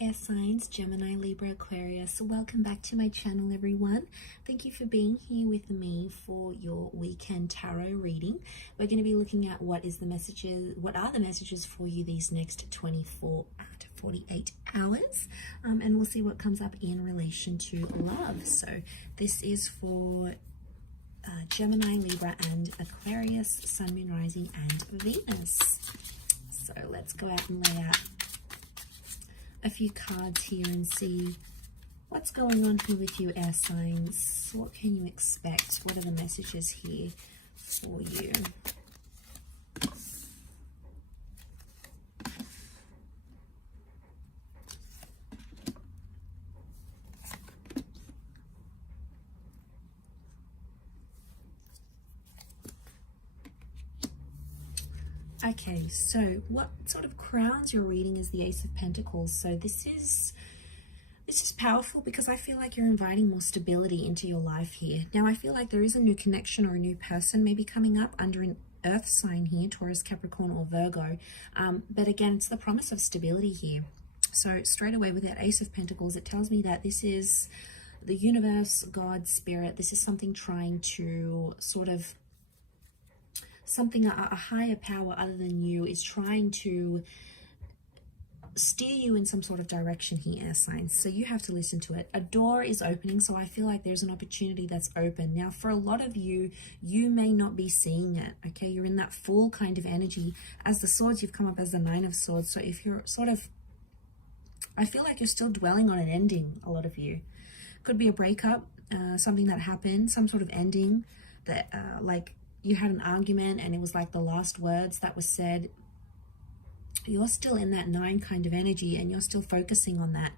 air signs, Gemini, Libra, Aquarius. Welcome back to my channel, everyone. Thank you for being here with me for your weekend tarot reading. We're going to be looking at what are the messages for you these next 24 to 48 hours, and we'll see what comes up in relation to love. So this is for Gemini, Libra, and Aquarius, Sun, Moon, Rising, and Venus. So let's go out and lay out a few cards here and see what's going on here with you, air signs. What can you expect? What are the messages here for you? Okay, so what sort of crowns your reading is the Ace of Pentacles. So this is powerful because I feel like you're inviting more stability into your life here. Now, I feel like there is a new connection or a new person maybe coming up under an earth sign here, Taurus, Capricorn, or Virgo. But again, it's the promise of stability here. So straight away with that Ace of Pentacles, it tells me that this is the universe, God, spirit. This is something trying to sort of a higher power other than you is trying to steer you in some sort of direction here, air signs. So you have to listen to it. A door is opening, so I feel like there's an opportunity that's open. Now, for a lot of you, you may not be seeing it, okay? You're in that full kind of energy. As the swords, you've come up as the Nine of Swords. So if you're sort of, I feel like you're still dwelling on an ending, a lot of you. Could be a breakup, something that happened, some sort of ending that, like, you had an argument and it was like the last words that was said. You're still in that 9 kind of energy and you're still focusing on that.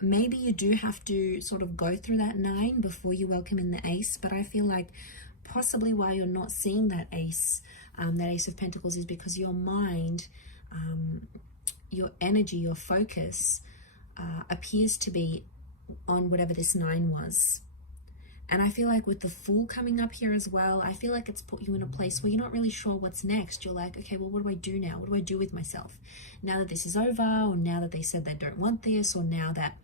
Maybe you do have to sort of go through that 9 before you welcome in the Ace, but I feel like possibly why you're not seeing that Ace of Pentacles is because your mind, your energy, your focus appears to be on whatever this 9 was. And I feel like with the Fool coming up here as well, I feel like it's put you in a place where you're not really sure what's next. You're like, okay, well, what do I do now? What do I do with myself? Now that this is over, or now that they said they don't want this, or now that,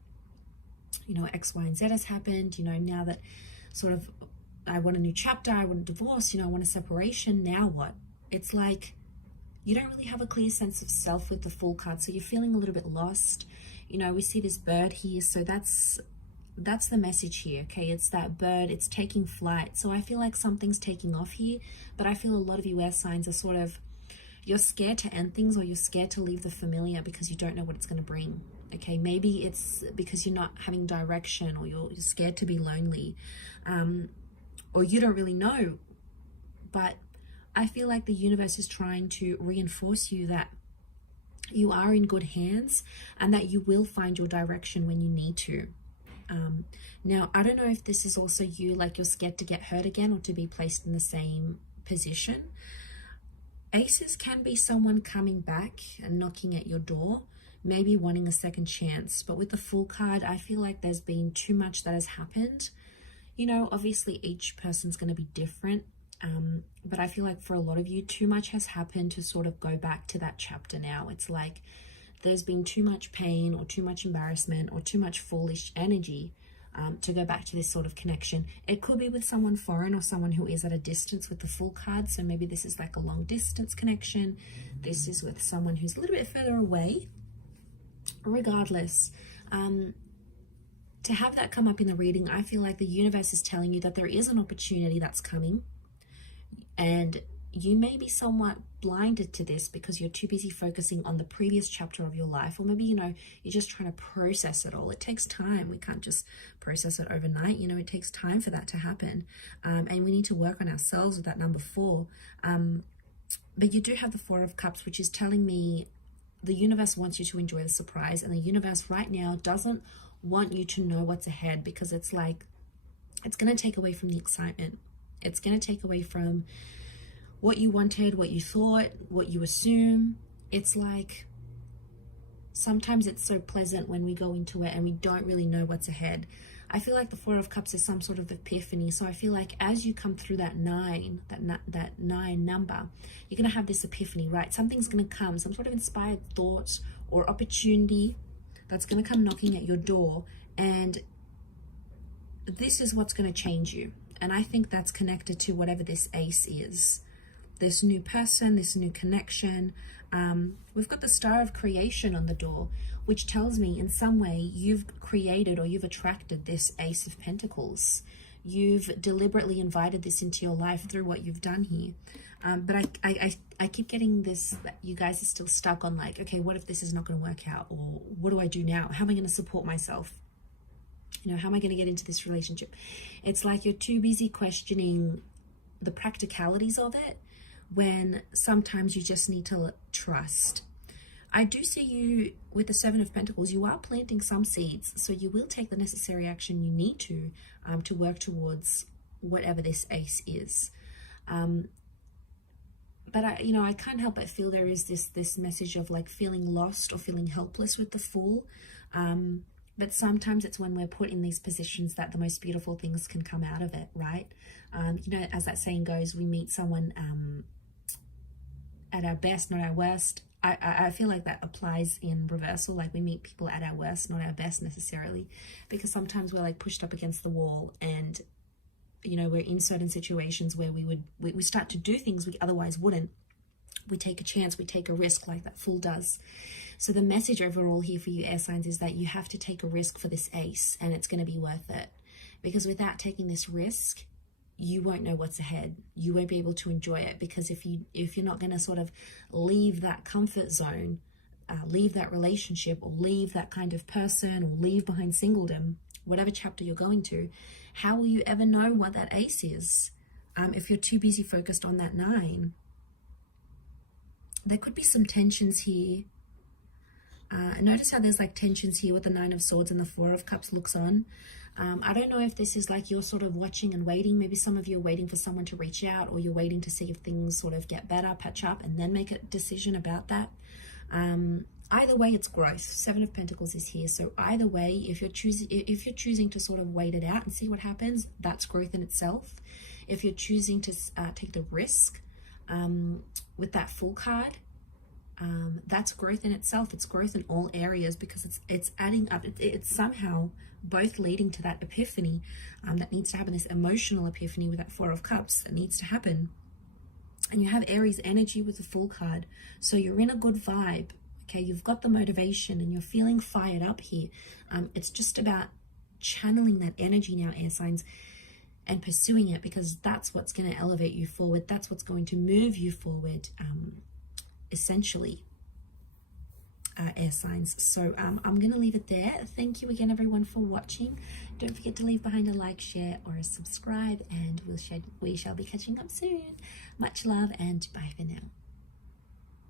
you know, X, Y, and Z has happened, you know, now that sort of I want a new chapter, I want a divorce, you know, I want a separation, now what? It's like you don't really have a clear sense of self with the Fool card, so you're feeling a little bit lost. You know, we see this bird here, so that's the message here, okay? It's that bird, it's taking flight. So I feel like something's taking off here, but I feel a lot of you air signs are sort of, you're scared to end things, or you're scared to leave the familiar because you don't know what it's going to bring, okay? Maybe it's because you're not having direction, or you're scared to be lonely, or you don't really know. But I feel like the universe is trying to reinforce you that you are in good hands and that you will find your direction when you need to. Now, I don't know if this is also you, like you're scared to get hurt again or to be placed in the same position. Aces can be someone coming back and knocking at your door, maybe wanting a second chance. But with the Fool card, I feel like there's been too much that has happened. You know, obviously each person's going to be different. But I feel like for a lot of you, too much has happened to sort of go back to that chapter now. It's like there's been too much pain or too much embarrassment or too much foolish energy to go back to this sort of connection. It could be with someone foreign or someone who is at a distance with the Fool card. So maybe this is like a long distance connection. This is with someone who's a little bit further away. Regardless, to have that come up in the reading, I feel like the universe is telling you that there is an opportunity that's coming. And you may be somewhat blinded to this because you're too busy focusing on the previous chapter of your life, or maybe, you know, you're just trying to process it all. It takes time. We can't just process it overnight. You know, it takes time for that to happen. And we need to work on ourselves with that number 4. But you do have the 4 of Cups, which is telling me the universe wants you to enjoy the surprise, and the universe right now doesn't want you to know what's ahead, because it's like, it's going to take away from the excitement. It's going to take away from what you wanted, what you thought, what you assume. It's like sometimes it's so pleasant when we go into it and we don't really know what's ahead. I feel like the Four of Cups is some sort of epiphany. So I feel like as you come through that nine number, you're going to have this epiphany, right? Something's going to come, some sort of inspired thought or opportunity that's going to come knocking at your door. And this is what's going to change you. And I think that's connected to whatever this ace is. This new person, this new connection. We've got the Star of Creation on the door, which tells me in some way you've created or you've attracted this Ace of Pentacles. You've deliberately invited this into your life through what you've done here. But I keep getting this, that you guys are still stuck on like, okay, what if this is not going to work out? Or what do I do now? How am I going to support myself? You know, how am I going to get into this relationship? It's like you're too busy questioning the practicalities of it, when sometimes you just need to trust. I do see you with the Seven of Pentacles. You are planting some seeds, so you will take the necessary action you need to work towards whatever this ace is. But I can't help but feel there is this message of like feeling lost or feeling helpless with the Fool. But sometimes it's when we're put in these positions that the most beautiful things can come out of it, right? As that saying goes, we meet someone at our best, not our worst. I feel like that applies in reversal. Like we meet people at our worst, not our best necessarily, because sometimes we're like pushed up against the wall, and we're in certain situations where we start to do things we otherwise wouldn't. We take a chance, we take a risk like that Fool does. So the message overall here for you air signs is that you have to take a risk for this ace, and it's going to be worth it, because without taking this risk, you won't know what's ahead. You won't be able to enjoy it, because if you're not going to sort of leave that comfort zone, leave that relationship, or leave that kind of person, or leave behind singledom, whatever chapter you're going to, how will you ever know what that ace is if you're too busy focused on that 9? There could be some tensions here. Notice how there's like tensions here with the 9 of Swords and the 4 of Cups looks on. I don't know if this is like you're sort of watching and waiting. Maybe some of you are waiting for someone to reach out, or you're waiting to see if things sort of get better, patch up, and then make a decision about that. Either way, it's growth. 7 of Pentacles is here. So either way, if you're choosing to sort of wait it out and see what happens, that's growth in itself. If you're choosing to take the risk with that Fool card, that's growth in itself. It's growth in all areas, because it's adding up. It's somehow both leading to that epiphany that needs to happen, this emotional epiphany with that 4 of Cups that needs to happen. And you have Aries energy with the Fool card, so you're in a good vibe. Okay, you've got the motivation and you're feeling fired up here. It's just about channeling that energy now, air signs, and pursuing it, because that's what's going to elevate you forward. That's what's going to move you forward, essentially, air signs. So I'm going to leave it there. Thank you again, everyone, for watching. Don't forget to leave behind a like, share, or a subscribe, and we shall be catching up soon. Much love, and bye for now.